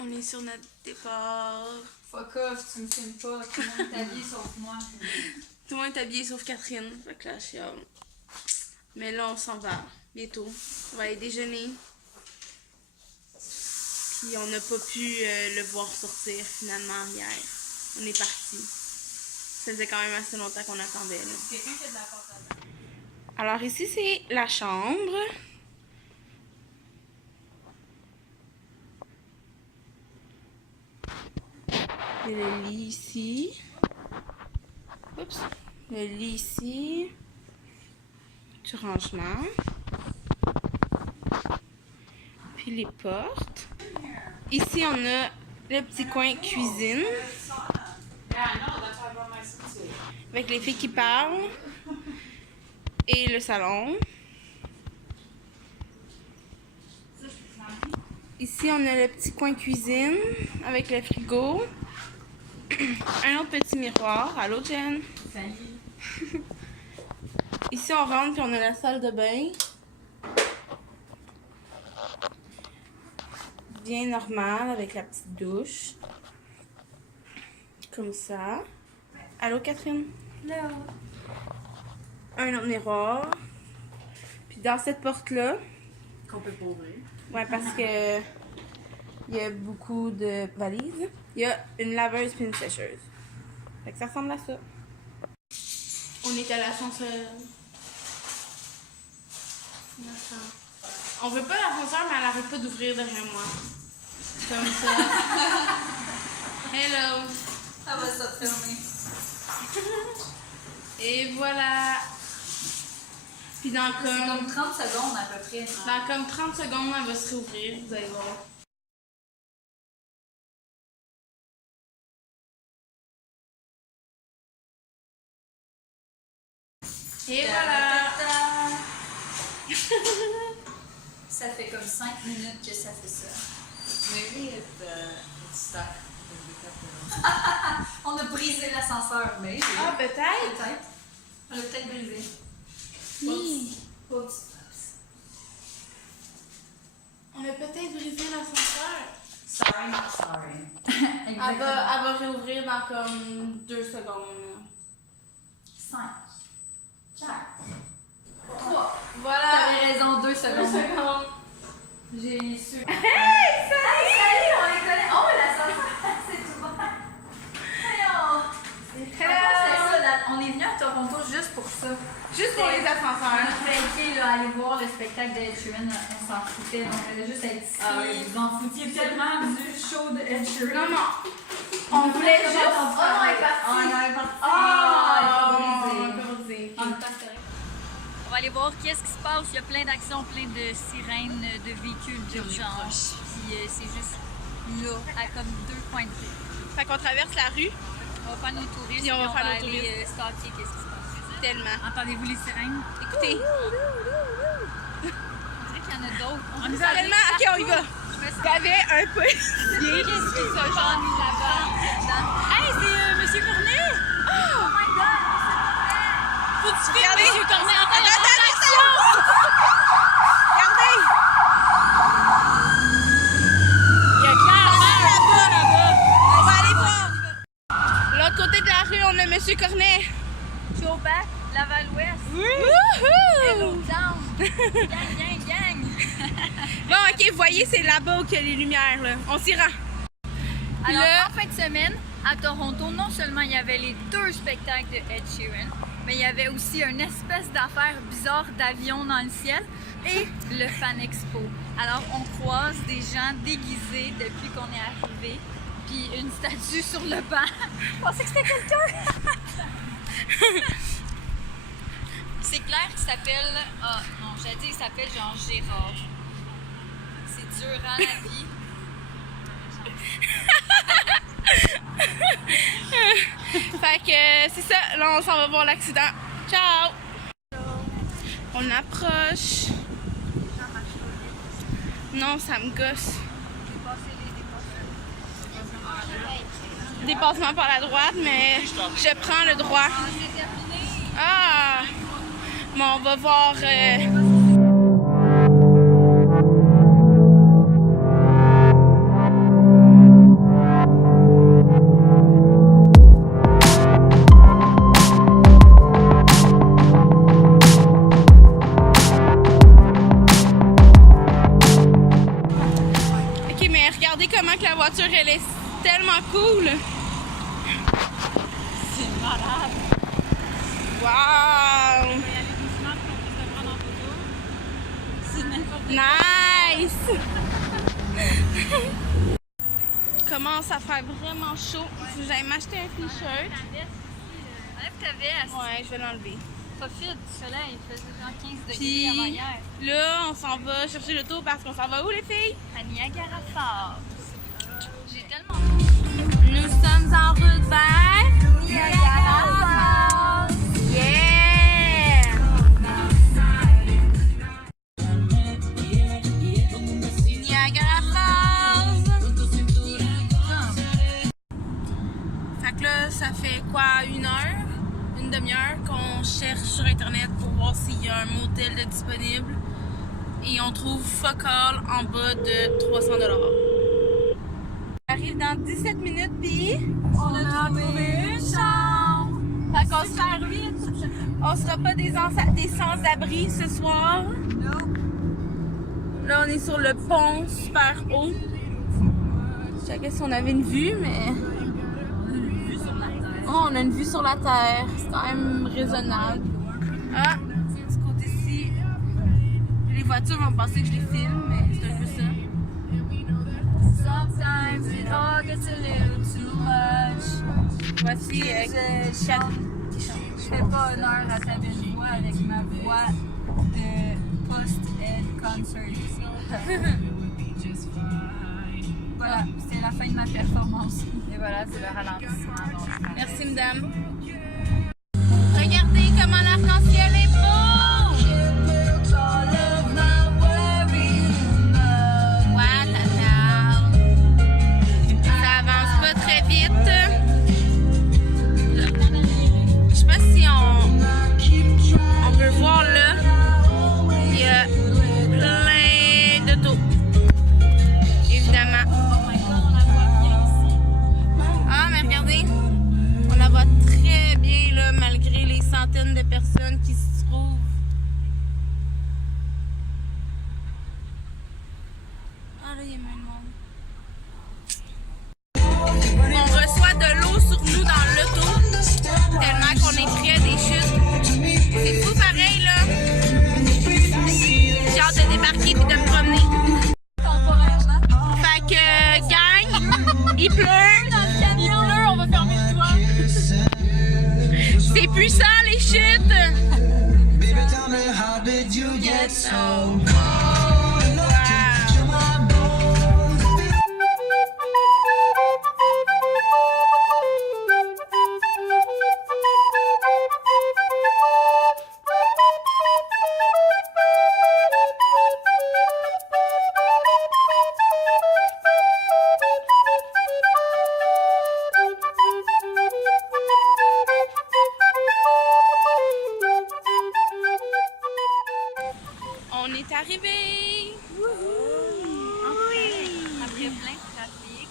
On est sur notre départ. Fuck off, tu me filmes pas. Tout le monde est habillé sauf moi. Tout le monde est habillé sauf Catherine. Fait que là, je suis mais là, on s'en va bientôt. On va aller déjeuner. Puis on n'a pas pu le voir sortir finalement hier. On est parti. Ça faisait quand même assez longtemps qu'on attendait. Quelqu'un fait de la porte là-dedans. Alors ici, c'est la chambre. Il y a le lit ici. Oups. Le lit ici. Du rangement. Puis les portes. Ici, on a le petit coin cuisine. Avec les filles qui parlent. Et le salon. Ici, on a le petit coin cuisine avec le frigo. Un autre petit miroir. Allô, Jen? Salut. Ici, on rentre puis on a la salle de bain. Bien normale avec la petite douche. Comme ça. Allô, Catherine? Hello. Un autre miroir. Puis dans cette porte-là, Qu'on peut pas ouvrir. ouais, parce que il y a beaucoup de valises. Il y a une laveuse puis une sécheuse. Fait que ça ressemble à ça. On est à l'ascenseur. On veut pas l'ascenseur, mais elle arrête pas d'ouvrir derrière moi. Comme ça. Hello. Ça va se fermer. Et voilà. Puis dans C'est comme, comme 30 secondes à peu près. dans comme 30 secondes, elle va se réouvrir. Vous allez voir. Et voilà. Ça fait comme 5 minutes que ça fait ça. Maybe it's stuck in the capital. On a brisé l'ascenseur, mais. Ah, peut-être. Peut-être. On l'a peut-être brisé. Oui. Oups. On a peut-être brisé l'ascenseur. Sorry, not sorry. Elle va réouvrir dans comme 2 secondes. 5, 4, 3. Voilà. T'avais raison, 2 2 secondes. secondes. J'ai su. Hey, salut! Salut, on les connaît. Oh, l'ascenseur, c'est tout bon. Voyons. On est venu à Toronto juste pour ça. Juste pour les On ascenseurs. a craqué là, aller voir le spectacle de Ed Sheeran, on s'en foutait, donc on allait juste être ici. Ah oui. Vous en foutiez tellement du show de Ed Sheeran. Non, non. On voulait juste. Oh non, elle est partie. Oh, non, elle est partie. En même temps, c'est correct. On va aller voir qu'est-ce qui se passe. Il y a plein d'actions, plein de sirènes, de véhicules d'urgence. Puis c'est juste là, à comme 2 coins de rue. Fait qu'on traverse la rue On va faire nos touristes. Puis on va faire nos aller touristes. stalker qu'est-ce qui se passe. tellement. Entendez-vous les sirènes? Écoutez. On dirait qu'il y en a d'autres. On nous a tellement. Ok, on y va. Il y avait un policier. Qu'est-ce qui se passe là-bas? Hey, c'est Monsieur Cornet! Oh my god! Faut que tu filmes Regardez, Monsieur Cornet, Cornet. attention! Regardez! Il y a clairement là-bas. On va aller voir. L'autre côté de la rue, on a Monsieur Cornet. Showback, Laval-Ouest. Wouhou! Hello Town. Gang, gang, gang. Bon, ok, vous voyez, c'est là-bas où il y a les lumières, là. On s'y rend. Alors, Là- en fin de semaine, à Toronto, non seulement il y avait les 2 spectacles de Ed Sheeran, mais il y avait aussi une espèce d'affaire bizarre d'avion dans le ciel et le Fan Expo. Alors, on croise des gens déguisés depuis qu'on est arrivé, puis une statue sur le banc. Je pensais que c'était quelqu'un! C'est clair qu'il s'appelle... Ah non, j'ai dit il s'appelle genre Gérard. C'est durant la vie. Fait que c'est ça, là on s'en va voir l'accident. Ciao! On approche. Non, ça me gosse. Dépassement par la droite, mais je prends le droit. Ah! Bon, on va voir. voiture, elle est tellement cool. C'est malade. Wow! On va y aller doucement pour qu'on puisse le prendre en photo. C'est n'importe quoi. Nice! Commence à faire vraiment chaud. Faut que j'aille m'acheter un t-shirt. Enlève ta veste. Ouais, je vais l'enlever. Profite du soleil, il faisait genre 15 degrés Puis avant hier. là, on s'en va chercher l'auto parce qu'on s'en va où les filles? À Niagara Falls. J'ai tellement... Nous sommes en route vers Niagara Falls. Yeah! Niagara Falls! Fait que là, ça fait quoi, une demi-heure qu'on cherche sur internet pour voir s'il y a un motel de disponible. Et on trouve fuck all en bas de 300 $. On arrive dans 17 minutes puis On a trouvé une chambre. Fait qu'on se fait vite. on sera pas des sans-abri ce soir. Là, on est sur le pont super haut. Je sais pas si on avait une vue, mais... Oh, on a une vue sur la terre. C'est quand même raisonnable. Ah, de ce côté-ci, les voitures vont penser que je les filme, mais c'est un peu ça. Sometimes it all gets a little too much. Voici Kat qui chante. Je fais pas honneur à ta belle voix avec ma voix de post-ed concert. Voilà, c'est la fin de ma performance. Et voilà, c'est le ralentissement. Merci, madame. Regardez comment l'arc-en-ciel est beau! Ça avance pas très vite. Je sais pas si on peut voir là. Il y a plein d'autos. Évidemment. Oh my god, on la voit bien ici. Ah, mais regardez, on la voit très bien là, malgré les centaines de personnes qui se trouvent. Ah là, il y a même monde. On reçoit de l'eau sur nous dans l'auto, tellement qu'on est près des chutes. C'est fou pareil là. J'ai hâte de débarquer puis de me promener. Temporairement. Fait que, gang, il pleut. Dans le camion, on va fermer le toit. C'est puissant les chutes! Baby, tell me how did you get so cold? On est arrivé! Après plein de trafic,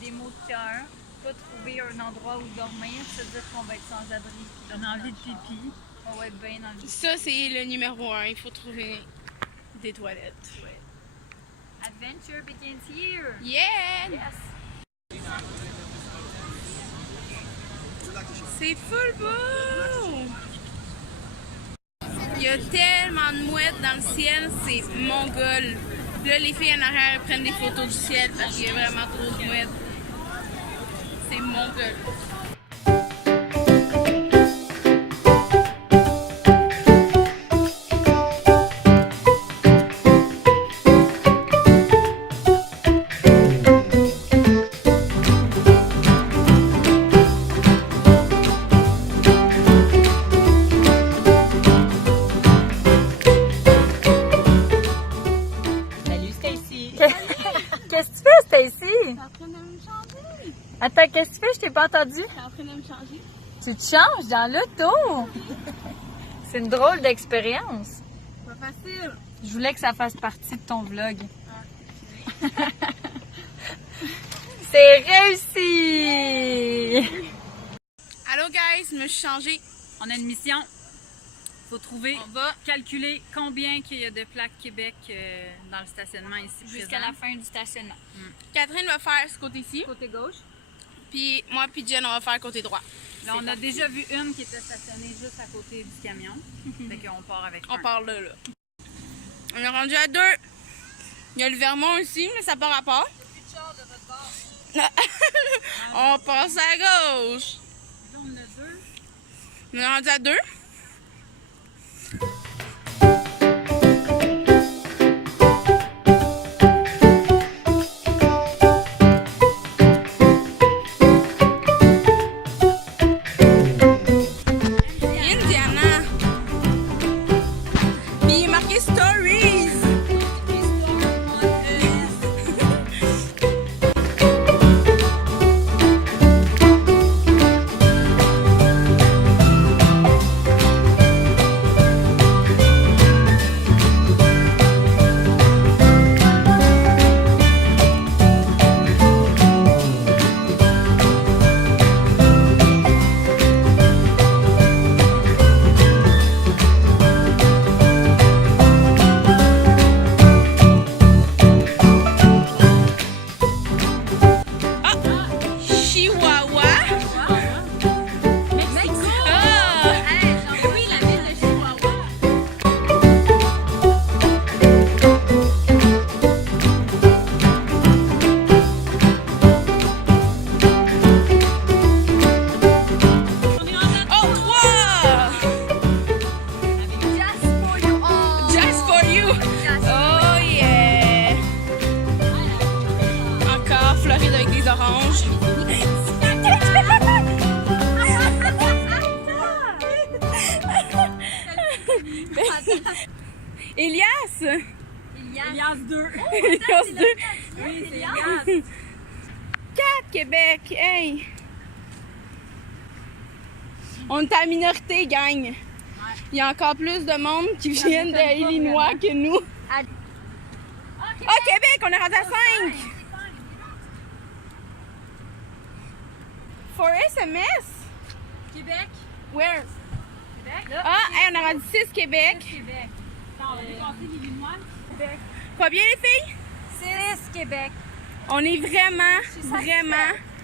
des maux de cœur, pas trouver un endroit où dormir, se dire qu'on va être sans abri. On a envie de pipi. On va être bien dans le Ça, c'est le numéro 1. Il faut trouver des toilettes. Adventure begins here! Yeah! Yes! C'est full beau! Il y a tellement de mouettes dans le ciel, c'est mongol. Là, les filles en arrière prennent des photos du ciel parce qu'il y a vraiment trop de mouettes. C'est mongol. Salut Stacy! Qu'est-ce que tu fais Stacy? Je suis en train de me changer. Attends, qu'est-ce que tu fais? Je t'ai pas entendu. Je suis en train de me changer. Tu te changes dans l'auto! C'est une drôle d'expérience. Pas facile. Je voulais que ça fasse partie de ton vlog. C'est réussi! Allô guys, je me suis changée. On a une mission. faut trouver, On va calculer combien qu'il y a de plaques Québec dans le stationnement ici Jusqu'à la fin du stationnement. Catherine va faire ce côté-ci, Côté gauche. puis moi puis Jen, on va faire côté droit. Là, on a déjà vu une qui était stationnée juste à côté du camion. Fait qu'on part avec On un. part là. On est rendu à 2. Il y a le Vermont aussi, mais ça part à part. On passe à gauche. Là, on a 2. On est rendu à 2. Indiana. Puis il est marqué Stories. Chihuahua. Ah! Oui, la ville de Chihuahua. Oh, 3! Just for you all. Just for you! Oh yeah! Encore Floride avec des oranges. Elias! Elias 2. Elias 2. Oui, c'est Elias. 4 Québec! Hey! On est à minorité, gang. Il y a encore plus de monde qui viennent de Illinois que nous. Ah, Québec! On est rendu à 5! For SMS? Québec. Where? Québec. Ah, hey, on a rendu 6 Québec. Québec. On va dépasser l'Illinois. Québec. Pas bien, les filles? 6 Québec. On est vraiment,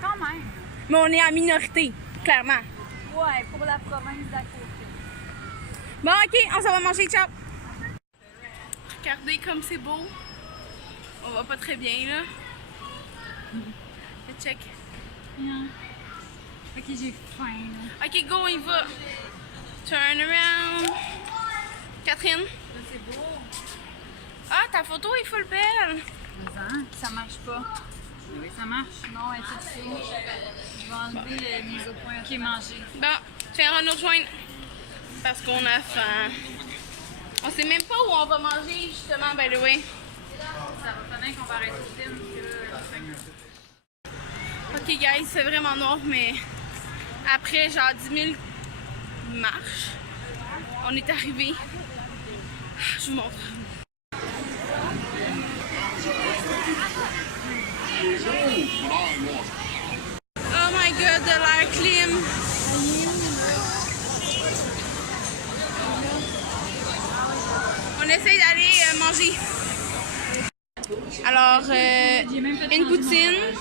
Quand même. mais on est en minorité, clairement. Ouais, pour la province d'à côté. Bon, ok, on s'en va manger, ciao! Regardez comme c'est beau. On va pas très bien, là. Check. Ok, j'ai faim. Là. Ok, go, on y va. Turn around. Catherine. Là, c'est beau. Ah, ta photo est full belle. Mais hein, ça marche pas. Oui, ça marche. Non, elle est toute fine. Je vais enlever le mise au point. Ok, manger. Bon, tu viendras nous rejoindre. Parce qu'on a faim. On sait même pas où on va manger, justement, by the way. Ça va pas bien qu'on va arrêter au film. Ok, guys, c'est vraiment noir, mais après genre 10 000 marches, on est arrivé. Je vous montre. Oh my god, de l'air clim. On essaye d'aller manger. Alors, une poutine,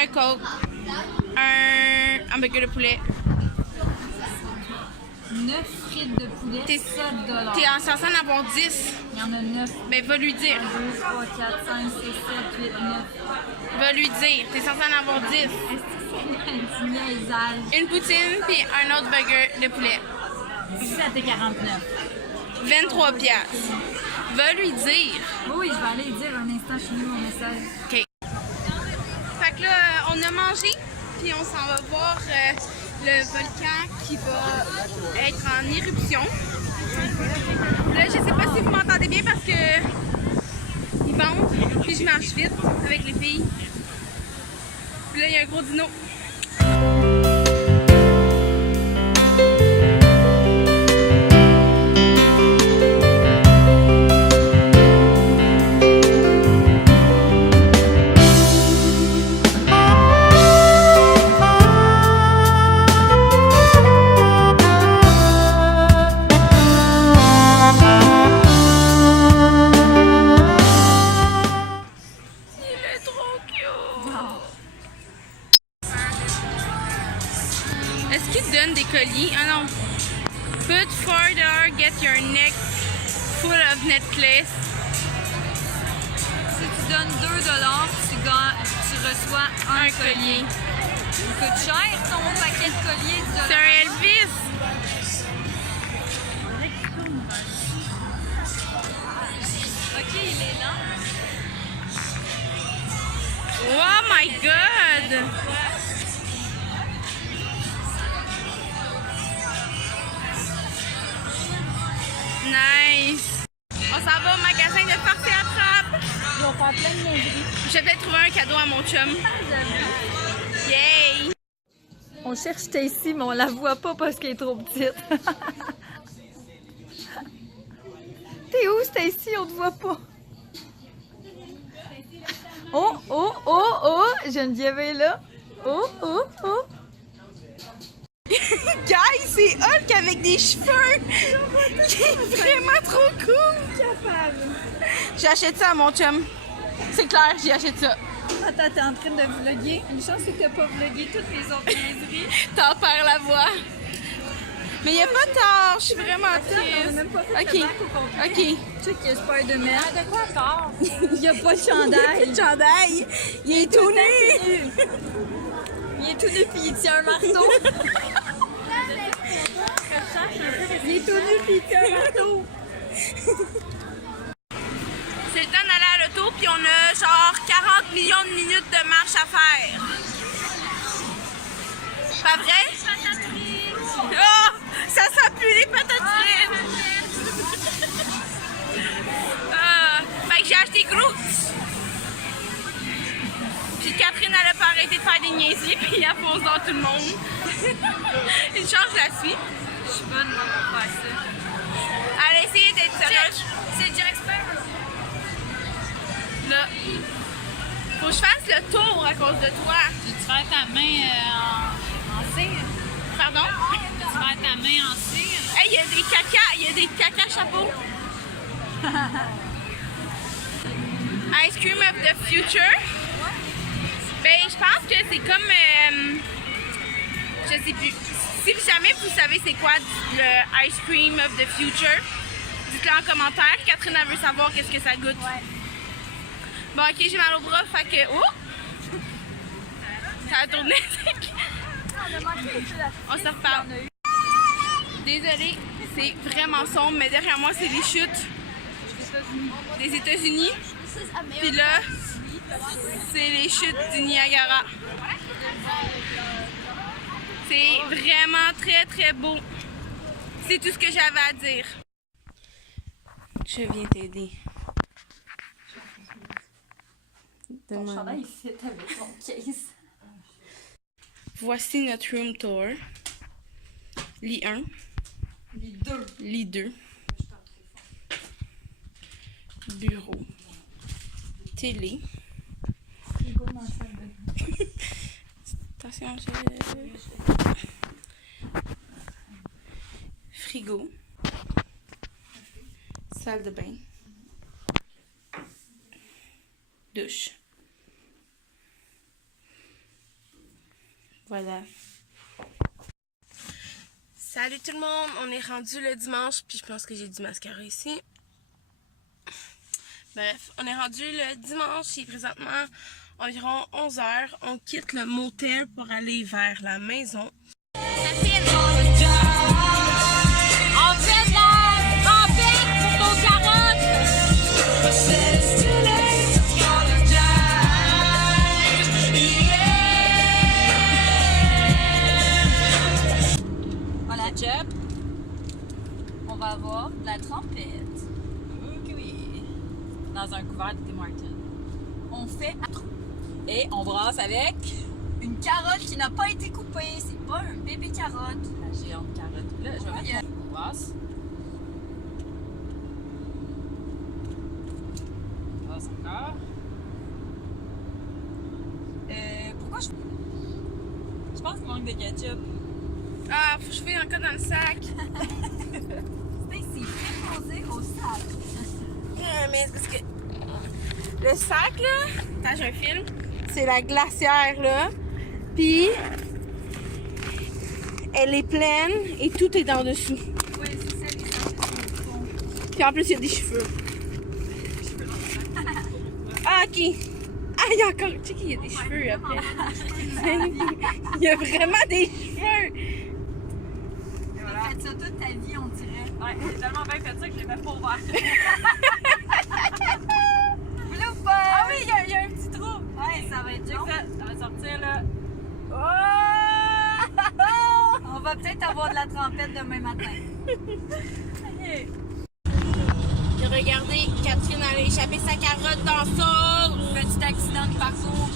un coke, un hamburger de poulet. 9 frites de poulet, T'es- 7 $. T'es en censé en avoir 10. Il y en a 9. Ben, va lui dire. 2, 3, 4, 5, 6, 7, 8, 9. Va lui dire. T'es censé en avoir 10. Du niaisage. Une poutine, puis un autre burger de poulet. 17 et 49. 23 piastres. Va lui dire. Oui, je vais aller dire un instant chez nous mon message. OK. Fait que là, on a mangé, puis on s'en va voir le volcan qui va être en éruption. Là, je sais pas si vous m'entendez bien parce que il vente, puis je marche vite avec les filles. Puis là, il y a un gros dino. never get your neck full of necklace. Si tu donnes 2 $, tu reçois un collier. Il coûte cher ton paquet de colliers de C'est un Elvis. Ok, il est là. Oh my god! Nice! On s'en va au magasin de farce et attrape. Ils vont faire plein de niaiseries. Je vais peut-être trouver un cadeau à mon chum. Yay! On cherche Stacy, mais on la voit pas parce qu'elle est trop petite. T'es où, Stacy? On te voit pas. Oh, oh, oh, oh! Geneviève est là. Oh, oh, oh! Guys, c'est Hulk avec des cheveux! Il est vraiment trop cool! J'achète ça à mon chum. C'est clair, j'y achète ça. Attends, t'es en train de vlogger. Une chance que t'as pas vlogué toutes les autres niaiseries. T'en perds la voix. Mais y a pas tard, je suis vraiment On a triste. même pas fait Ok, le bac au complet. ok. Check, il y a Spider-Man. De quoi tard? Il y a pas de chandail. Le chandail, il est tout nu! Il est tout nu puis il tient un marteau. Il est tout nu puis il tient un marteau. C'est le temps d'aller à l'auto, puis on a genre 40 millions de minutes de marche à faire. Pas vrai? Oh! Ça sent plus les patates frites! Fait que j'ai acheté Groot! Puis Catherine, elle a pas arrêté de faire des niaiseries, puis elle fonce dans tout le monde. Une chance, je la suis. Je suis bonne pour faire ça. Elle a essayé d'être sérieuse. C'est Jack Sparrow. Là. Faut que je fasse le tour à cause de toi. Tu fais ta main en cire? Pardon? Tu fais ta main en cire? Hey, il y a des caca chapeaux. Ice Cream of the Future. Ben, je pense que c'est comme... je sais plus. Si jamais vous savez c'est quoi le Ice Cream of the Future, dites-le en commentaire. Catherine, elle veut savoir qu'est-ce que ça goûte. Ouais. Bon, ok, j'ai mal au bras, fait que... Oh! Ça a tourné. On se reparle. Désolée, c'est vraiment sombre, mais derrière moi, c'est les chutes des États-Unis. Puis là, c'est les chutes du Niagara. C'est vraiment très, très beau. C'est tout ce que j'avais à dire. Je viens t'aider. Ton chandail, il fit avec ton case. Voici notre room tour. Lit 1. Les deux. Lit 2. Bureau. Télé. Frigo dans la salle de bain. Attention, frigo. Salle de bain. Douche. Voilà. Salut tout le monde, on est rendu le dimanche, puis je pense que j'ai du mascara ici. Bref, on est rendu le dimanche, il est présentement environ 11h. On quitte le motel pour aller vers la maison. En fait, pour ton carotte! Voilà, Jeb. On va avoir de la trompette. Ok, oui. Dans un couvert de Tim Martin. On fait Et on brasse avec une carotte qui n'a pas été coupée. C'est pas un bébé carotte. la géante carotte. Là, je vais mettre mon brasse. On brasse encore. Pourquoi je... Je pense qu'il manque de ketchup. Ah, faut que je fais encore dans le sac. Stacy, préposé au sac. Mais c'est parce que le sac, là, quand j'ai un film, c'est la glacière, là. Puis, elle est pleine et tout est en dessous. Oui, c'est ça, les sacs. Puis en plus, il y a des cheveux. Ah, ok. Ah, il y a encore. Tu sais qu'il y a des cheveux après. Il y a vraiment des cheveux. T'as fait ça toute ta vie, on dirait. Ouais, j'ai tellement bien fait ça que je l'ai même pas ouvert. Blooper! Ah oui, il y a un petit trou. Ouais, ça va être Check long. ça, ça va sortir là. On va peut-être avoir de la trompette demain matin. Regardez, Catherine a échappé sa carotte dans la sauce. Petit accident de parcours.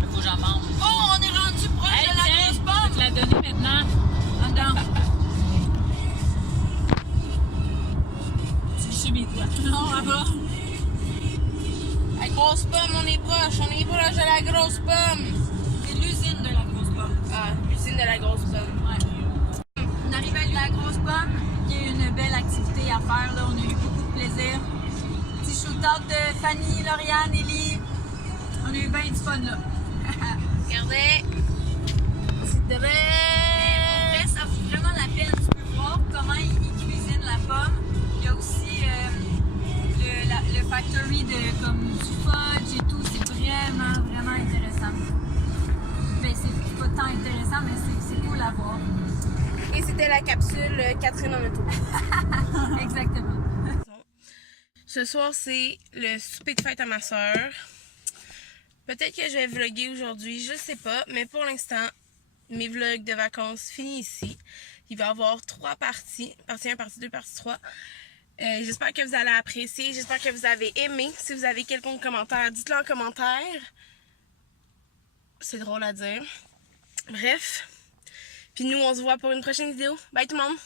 Il faut que j'en mange. Oh, on est rendu proche de la grosse Je pomme! vais te la donner maintenant. Attends. Tu sais mes doigts. Non, là-bas. La grosse pomme, on est proche de la grosse pomme. C'est l'usine de la grosse pomme. Ah, l'usine de la grosse pomme. Ouais. On arrive à la grosse pomme. Il y a eu une belle activité à faire. Là. On a eu beaucoup de plaisir. Petit shoot-out de Fanny, Lauriane, Élie. On a eu bien du fun là. Regardez. C'est de Après, ça vaut vraiment la peine. Tu peux voir comment ils cuisinent la pomme. Il y a aussi le factory de comme du fudge et tout. C'est vraiment, vraiment intéressant. Ben, c'est pas tant intéressant, mais c'est cool à voir. Et c'était la capsule Catherine en auto. Exactement. Ce soir, c'est le souper de fête à ma soeur. Peut-être que je vais vlogger aujourd'hui, je sais pas. Mais pour l'instant, mes vlogs de vacances finissent ici. Il va y avoir 3 parties. Partie 1, partie 2, partie 3. J'espère que vous allez apprécier. J'espère que vous avez aimé. Si vous avez quelconque commentaire, dites-le en commentaire. C'est drôle à dire. Bref. Puis nous, on se voit pour une prochaine vidéo. Bye tout le monde!